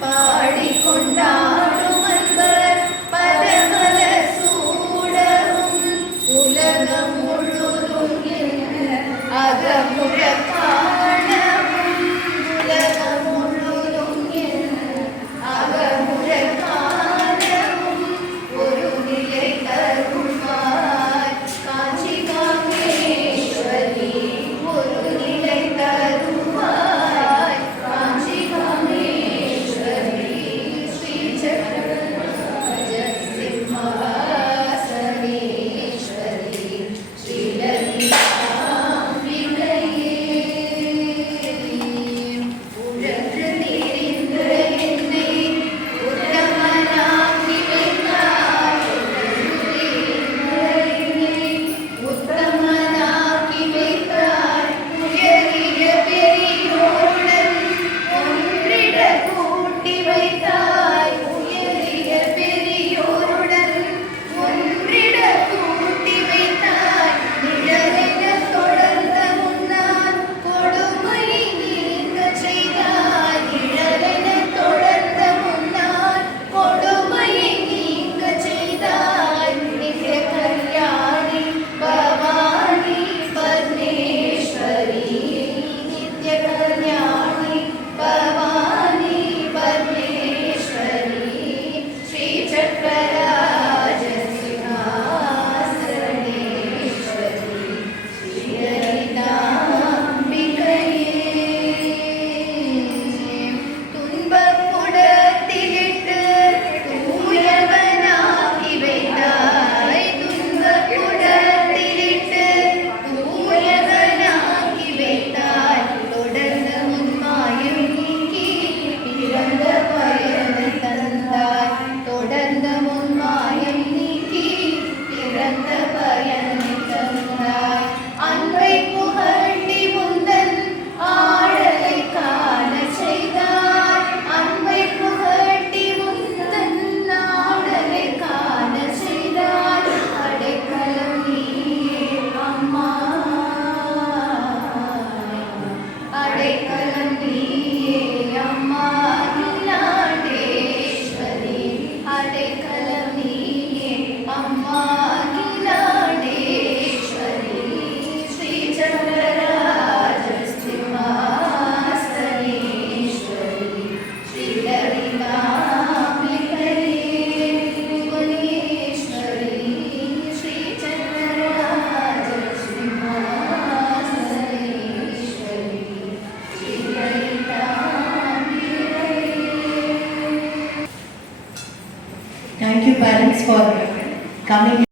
பாடிக்கொண்டாடும் அன்பர் பதமல சூடவும் உலகம் முழுதும் அகமுற காணவும் உலகம் முழுதும் அகமுற காணவும் ஒரு நிலை தருவாய் காஞ்சி காமேஸ்வரி ஒரு நிலை தருவாய் காஞ்சி Kameshwari Sri சக்கரராஜ சிம்மாசனேஸ்வரி Sri Lalitha Thank you parents for coming.